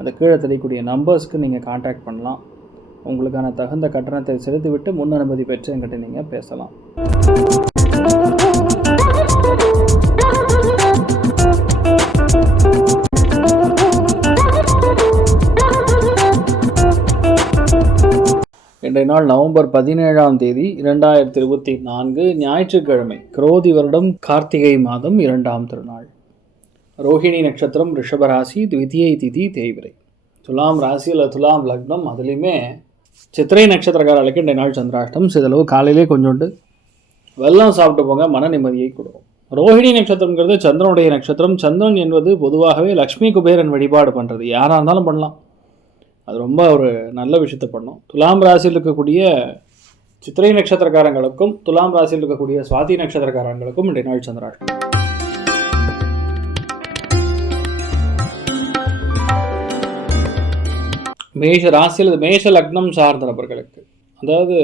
அந்த கீழே தெரியக்கூடிய நம்பர்ஸ்க்கு நீங்கள் காண்டாக்ட் பண்ணலாம். உங்களுக்கான தகுந்த கட்டணத்தை செலுத்திவிட்டு முன் அனுமதி பெற்று என்கிட்ட நீங்கள் பேசலாம். இன்றைய நாள் நவம்பர் பதினேழாம் தேதி இரண்டாயிரத்தி இருபத்தி நான்கு ஞாயிற்றுக்கிழமை குரோதி வருடம் கார்த்திகை மாதம் இரண்டாம் திருநாள். ரோஹிணி நட்சத்திரம் ரிஷபராசி த்விதியை திதி தேய்விரை துலாம் ராசி இல்லை துலாம் லக்னம் அதுலேயுமே சித்திரை நட்சத்திரக்காரர்களுக்கு இன்றைய நாள் சந்திராஷ்டம் சிதளவு காலையிலே கொஞ்சோண்டு வெள்ளம் சாப்பிட்டு போங்க மன நிம்மதியை கொடுக்கும். ரோஹிணி நட்சத்திரங்கிறது சந்திரனுடைய நட்சத்திரம். சந்திரன் என்பது பொதுவாகவே லக்ஷ்மி குபேரன் வழிபாடு பண்ணுறது யாராக இருந்தாலும் பண்ணலாம். அது ரொம்ப ஒரு நல்ல விஷயத்தை பண்ணும். துலாம் ராசியில் இருக்கக்கூடிய சித்திரை நட்சத்திரக்காரங்களுக்கும் துலாம் ராசியில் இருக்கக்கூடிய சுவாதி நட்சத்திரக்காரங்களுக்கும் இன்றைய நாள் சந்திராஷ்டம் மேஷ ராசியில் மேஷ லக்னம் சார்ந்த நபர்களுக்கு. அதாவது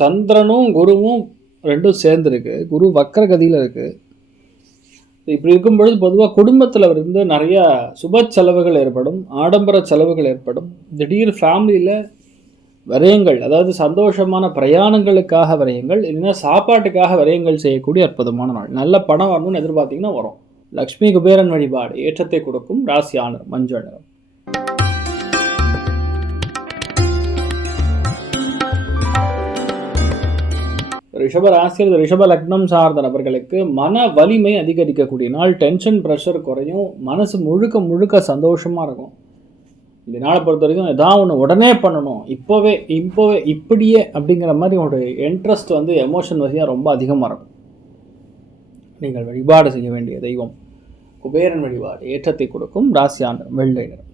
சந்திரனும் குருவும் ரெண்டும் சேர்ந்துருக்கு. குரு வக்கரகதியில் இருக்குது இப்படி இருக்கும் பொழுது பொதுவாக குடும்பத்தில் இருந்து நிறையா சுப செலவுகள் ஏற்படும் ஆடம்பர செலவுகள் ஏற்படும். திடீர் ஃபேமிலியில் விரயங்கள் அதாவது சந்தோஷமான பிரயாணங்களுக்காக விரயங்கள் இல்லைன்னா சாப்பாட்டுக்காக விரயங்கள் செய்யக்கூடிய அற்புதமான நாள். நல்ல பணம் வரணும்னு எதிர்பார்த்தீங்கன்னா வரும். லக்ஷ்மி குபேரன் வழிபாடு ஏற்றத்தை கொடுக்கும் ராசியான மஞ்சள் நிறம். ரிஷப ராசியர் ரிஷப லக்னம் சார்ந்த நபர்களுக்கு மன வலிமை அதிகரிக்கக்கூடிய நாள். டென்ஷன் ப்ரெஷர் குறையும். மனசு முழுக்க முழுக்க சந்தோஷமாக இருக்கும். இந்த நாளை பொறுத்த வரைக்கும் எதாவது ஒன்று உடனே பண்ணணும். இப்போவே இப்போவே இப்படியே அப்படிங்கிற மாதிரி ஒரு இன்ட்ரெஸ்ட் வந்து எமோஷன் வசதியாக ரொம்ப அதிகமாக இருக்கும். நீங்கள் வழிபாடு செய்ய வேண்டிய தெய்வம். குபேரன் வழிபாடு ஏற்றத்தை கொடுக்கும். ராசியான வெள்ளை நிறம்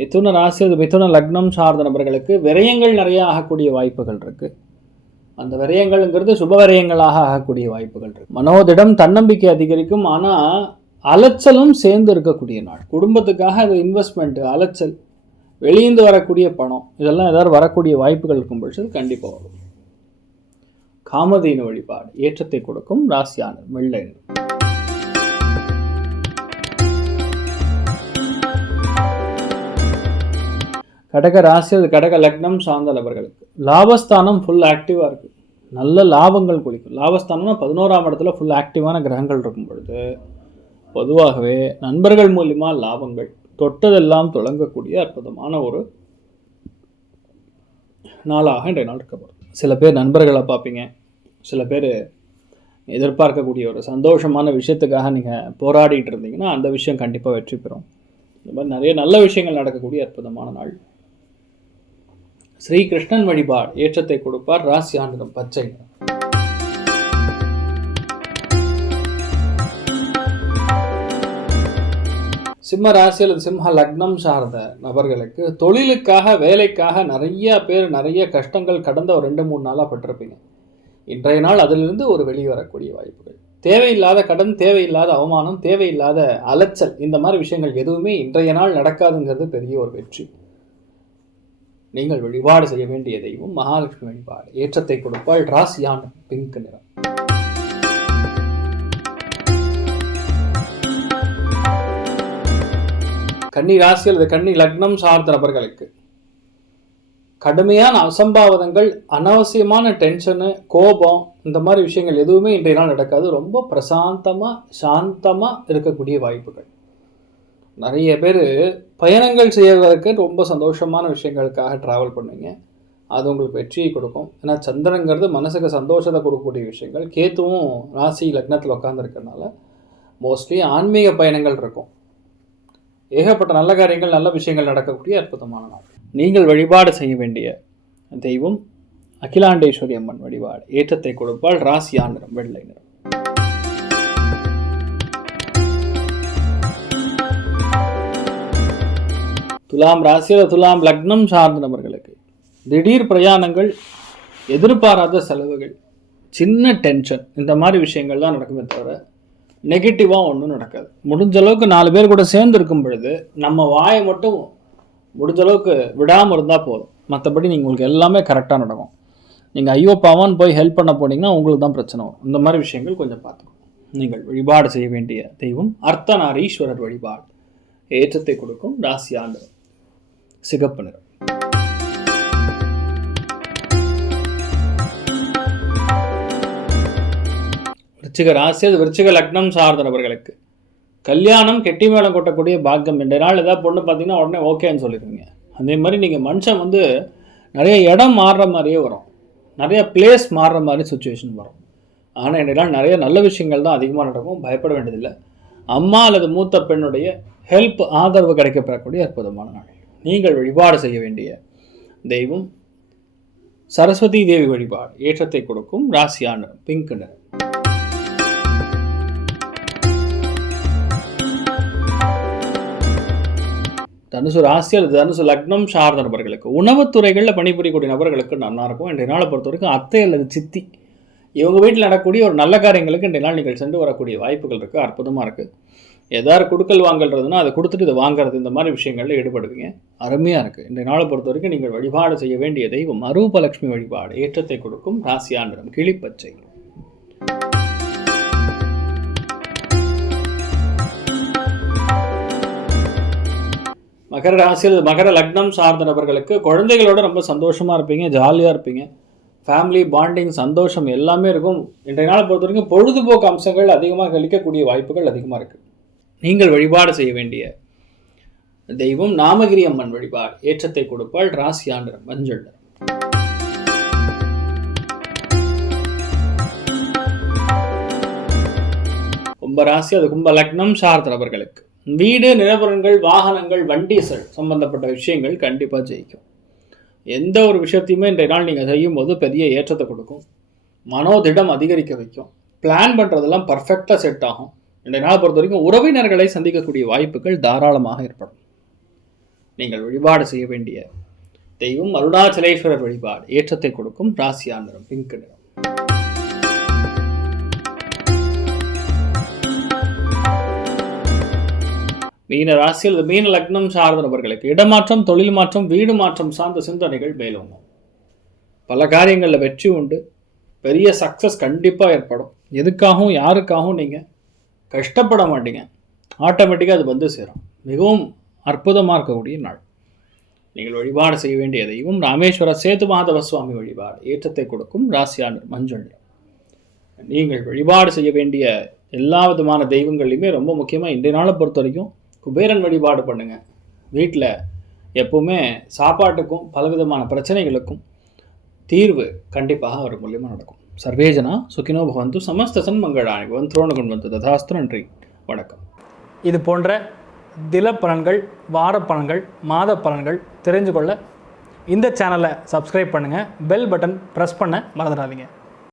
மிதுன ராசி மிதுன லக்னம் சார்ந்த நபர்களுக்கு விரயங்கள் நிறைய ஆகக்கூடிய வாய்ப்புகள் இருக்குது அந்த விரயங்கள்ங்கிறது சுப விரயங்களாக ஆகக்கூடிய வாய்ப்புகள் இருக்குது மனோதிடம் தன்னம்பிக்கை அதிகரிக்கும் ஆனால் அலைச்சலும் சேர்ந்து இருக்கக்கூடிய நாள். குடும்பத்துக்காக அது இன்வெஸ்ட்மெண்ட்டு அலைச்சல் வெளியேந்து வரக்கூடிய பணம் இதெல்லாம் ஏதாவது வரக்கூடிய வாய்ப்புகள் இருக்கும் பொழுது கண்டிப்பாக வரும். காமதீன வழிபாடு ஏற்றத்தை கொடுக்கும் ராசியான வெள்ளை கடக ராசி அது கடக லக்னம் சார்ந்த நபர்களுக்கு. லாபஸ்தானம் ஃபுல் ஆக்டிவாக இருக்குது நல்ல லாபங்கள் குளிக்கும். லாபஸ்தானம்னா பதினோராம் இடத்துல ஃபுல் ஆக்டிவான கிரகங்கள் இருக்கும் பொழுது பொதுவாகவே நண்பர்கள் மூலிமா லாபங்கள் தொட்டதெல்லாம் தொடங்கக்கூடிய அற்புதமான ஒரு நாளாக இன்றைய நாள் இருக்கப்படுது சில பேர் நண்பர்களை பார்ப்பீங்க. சில பேர் எதிர்பார்க்கக்கூடிய ஒரு சந்தோஷமான விஷயத்துக்காக நீங்கள் போராடிட்டு இருந்தீங்கன்னா அந்த விஷயம் கண்டிப்பாக வெற்றி பெறும். இந்த மாதிரி நிறைய நல்ல விஷயங்கள் நடக்கக்கூடிய அற்புதமான நாள். ஸ்ரீகிருஷ்ணன் வழிபாடு. ஏற்றத்தை கொடுப்பார். ராசி ஆண்டிடம் பச்சை. சிம்ம ராசி அல்லது சிம்ம லக்னம் சார்ந்த நபர்களுக்கு தொழிலுக்காக வேலைக்காக நிறைய பேர் நிறைய கஷ்டங்கள் கடந்த ஒரு ரெண்டு மூணு நாளாக பட்டிருப்பீங்க. இன்றைய நாள் அதிலிருந்து ஒரு வெளியே வரக்கூடிய வாய்ப்புகள். தேவையில்லாத கடன் தேவையில்லாத அவமானம் தேவையில்லாத அலைச்சல் இந்த மாதிரி விஷயங்கள் எதுவுமே இன்றைய நாள் நடக்காதுங்கிறது பெரிய ஒரு வெற்றி. நீங்கள் வழிபாடு செய்ய வேண்டிய தெய்வம் மகாலட்சுமி வழிபாடு. ஏற்றத்தை கொடுப்பால் ராசியான பிங்க் நிறம். கன்னி ராசி அல்லது கன்னி லக்னம் சார்ந்த நபர்களுக்கு கடுமையான அசம்பாவிதங்கள் அனாவசியமான டென்ஷனு கோபம் இந்த மாதிரி விஷயங்கள் எதுவுமே இன்றைய நாள் நடக்காது. ரொம்ப பிரசாந்தமாக சாந்தமாக இருக்கக்கூடிய வாய்ப்புகள். நிறைய பேர் பயணங்கள் செய்வதற்கு ரொம்ப சந்தோஷமான விஷயங்களுக்காக ட்ராவல் பண்ணுவீங்க அது உங்களுக்கு வெற்றியை கொடுக்கும். ஏன்னா சந்திரங்கிறது மனசுக்கு சந்தோஷத்தை கொடுக்கக்கூடிய விஷயங்கள். கேத்துவும் ராசி லக்னத்தில் உட்காந்துருக்கறனால மோஸ்ட்லி ஆன்மீக பயணங்கள் இருக்கும். ஏகப்பட்ட நல்ல காரியங்கள் நல்ல விஷயங்கள் நடக்கக்கூடிய அற்புதமான நாள். நீங்கள் வழிபாடு செய்ய வேண்டிய தெய்வம் அகிலாண்டேஸ்வரி அம்மன் வழிபாடு. ஏற்றத்தை கொடுப்பால் ராசி ஆண்டிரம் வெள்ளை நிறம். துலாம் ராசியில் துலாம் லக்னம் சார்ந்த நபர்களுக்கு திடீர் பிரயாணங்கள் எதிர்பாராத செலவுகள் சின்ன டென்ஷன் இந்த மாதிரி விஷயங்கள் தான் நடக்குமே தவிர நெகட்டிவாக ஒன்றும் நடக்காது. முடிஞ்ச அளவுக்கு நாலு பேர் கூட சேர்ந்து இருக்கும் பொழுது நம்ம வாயை மட்டும் முடிஞ்ச அளவுக்கு விடாமல் இருந்தால் போதும். மற்றபடி நீங்கள் உங்களுக்கு எல்லாமே கரெக்டாக நடக்கும். நீங்கள் ஐயோ பவன் போய் ஹெல்ப் பண்ண போனீங்கன்னா உங்களுக்கு தான் பிரச்சனை வரும். இந்த மாதிரி விஷயங்கள் கொஞ்சம் பார்த்துக்கணும். நீங்கள் வழிபாடு செய்ய வேண்டிய தெய்வம் அர்த்தநாரீஸ்வரர் வழிபாடு. ஏற்றத்தை கொடுக்கும் ராசியாண்டு சிகப்பு நிறம். விருச்சிக ராசி அது விருச்சிக லக்னம் சார்ந்த நபர்களுக்கு. கல்யாணம் கெட்டி மேளம் கொட்டக்கூடிய பாக்கம் ரெண்டு நாள் ஏதாவது பொண்ணு பார்த்தீங்கன்னா உடனே ஓகேன்னு சொல்லிடுவீங்க. அதே மாதிரி நீங்கள் மனுஷன் வந்து நிறைய இடம் மாறுற மாதிரியே வரும். நிறைய பிளேஸ் மாறுற மாதிரி சுச்சுவேஷன் வரும். ஆனால் என்னெல்லாம் நிறைய நல்ல விஷயங்கள் தான் அதிகமாக நடக்கும். பயப்பட வேண்டியதில்லை. அம்மா அல்லது மூத்த பெண்ணுடைய ஹெல்ப் ஆதரவு கிடைக்கப்பெறக்கூடிய அற்புதமான நாள். நீங்கள் வழிபாடு செய்ய வேண்டிய தெய்வம் சரஸ்வதி தேவி வழிபாடு. ஏற்றத்தை கொடுக்கும் ராசியான பிங்க் நிறம் தனுசு ராசி அல்லது தனுசு லக்னம் சார்ந்த நபர்களுக்கு உணவுத்துறைகளில் பணிபுரியக்கூடிய நபர்களுக்கு நல்லா இருக்கும் இன்றைய நாளை பொறுத்த வரைக்கும் அத்தை அல்லது சித்தி. இவங்க வீட்டில் நடக்கக்கூடிய ஒரு நல்ல காரியங்களுக்கு இன்றைய நாள் நீங்கள் சென்று வரக்கூடிய வாய்ப்புகள் இருக்குது அற்புதமாக இருக்குது ஏதாவது கொடுக்கல் வாங்கல்றதுனா அதை கொடுத்துட்டு இதை வாங்குறது இந்த மாதிரி விஷயங்களில் ஈடுபடுவீங்க. அருமையாக இருக்குது இன்றைய நாளை பொறுத்த வரைக்கும் நீங்கள் வழிபாடு செய்ய வேண்டிய தெய்வம் அரூபலக்ஷ்மி வழிபாடு ஏற்றத்தை கொடுக்கும் ராசியாண்டிரம் கிளிப்பச்சை. மகர ராசியில் மகர லக்னம் சார்ந்த நபர்களுக்கு குழந்தைகளோட ரொம்ப சந்தோஷமாக இருப்பீங்க ஜாலியாக இருப்பீங்க. ஃபேமிலி பாண்டிங் சந்தோஷம் எல்லாமே இருக்கும். இன்றைய நாளை பொறுத்த வரைக்கும் பொழுதுபோக்கு அம்சங்கள் அதிகமாக கழிக்கக்கூடிய வாய்ப்புகள் அதிகமாக இருக்குது நீங்கள் வழிபாடு செய்ய வேண்டிய தெய்வம் நாமகிரி அம்மன் வழிபாடு. ஏற்றத்தை கொடுப்பாள் ராசியாண்டர் மஞ்சள் கும்ப ராசி அது கும்ப லக்னம் சார்ந்தவர்களுக்கு வீடு நிலவரங்கள் வாகனங்கள் வண்டிசல் சம்பந்தப்பட்ட விஷயங்கள் கண்டிப்பாக ஜெயிக்கும். எந்த ஒரு விஷயத்தையுமே இன்றைய நாள் நீங்கள் செய்யும் போது பெரிய ஏற்றத்தை கொடுக்கும். மனோதிடம் அதிகரிக்க வைக்கும். பிளான் பண்ணுறதெல்லாம் பர்ஃபெக்டாக செட் ஆகும். இன்றைய நாள் பொறுத்த வரைக்கும் உறவினர்களை சந்திக்கக்கூடிய வாய்ப்புகள் தாராளமாக ஏற்படும். நீங்கள் வழிபாடு செய்ய வேண்டிய தெய்வம் அருணாச்சலேஸ்வரர் வழிபாடு ஏற்றத்தை கொடுக்கும் ராசியா நிறம் பிங்க் நிறம். மீன ராசியில் மீன லக்னம் சார்ந்த நபர்களுக்கு இடமாற்றம் தொழில் மாற்றம் வீடு மாற்றம் சார்ந்த சிந்தனைகள் மேலோங்கும். பல காரியங்களில் வெற்றி உண்டு. பெரிய சக்ஸஸ் கண்டிப்பாக ஏற்படும். எதுக்காகவும் யாருக்காகவும் நீங்கள் கஷ்டப்பட மாட்டீங்க. ஆட்டோமேட்டிக்காக அது வந்து சேரும். மிகவும் அற்புதமாக இருக்கக்கூடிய நாள். நீங்கள் வழிபாடு செய்ய வேண்டிய தெய்வம் ராமேஸ்வர சேது மாதவ சுவாமி வழிபாடு. ஏற்றத்தை கொடுக்கும் ராசியான மஞ்சள். நீங்கள் வழிபாடு செய்ய வேண்டிய எல்லா விதமான தெய்வங்கள்லையுமே ரொம்ப முக்கியமாக இன்றைய நாளை பொறுத்த வரைக்கும் குபேரன் வழிபாடு பண்ணுங்கள் வீட்டில் எப்போவுமே சாப்பாட்டுக்கும் பலவிதமான பிரச்சனைகளுக்கும் தீர்வு கண்டிப்பாக அவர் மூலியமாக நடக்கும். சர்வேஜனா சுகினோ பவந்து சமஸ்த சன்மங்களானி வந்த்ரோணகுண் வந்து ததாஸ்து நன்றி. வணக்கம். இது போன்ற தில பலன்கள் வார பலன்கள் மாத பலன்கள் தெரிஞ்சு கொள்ள இந்த சேனலை சப்ஸ்கிரைப் பண்ணுங்கள் பெல் பட்டன் ப்ரெஸ் பண்ண மறந்துடாதீங்க.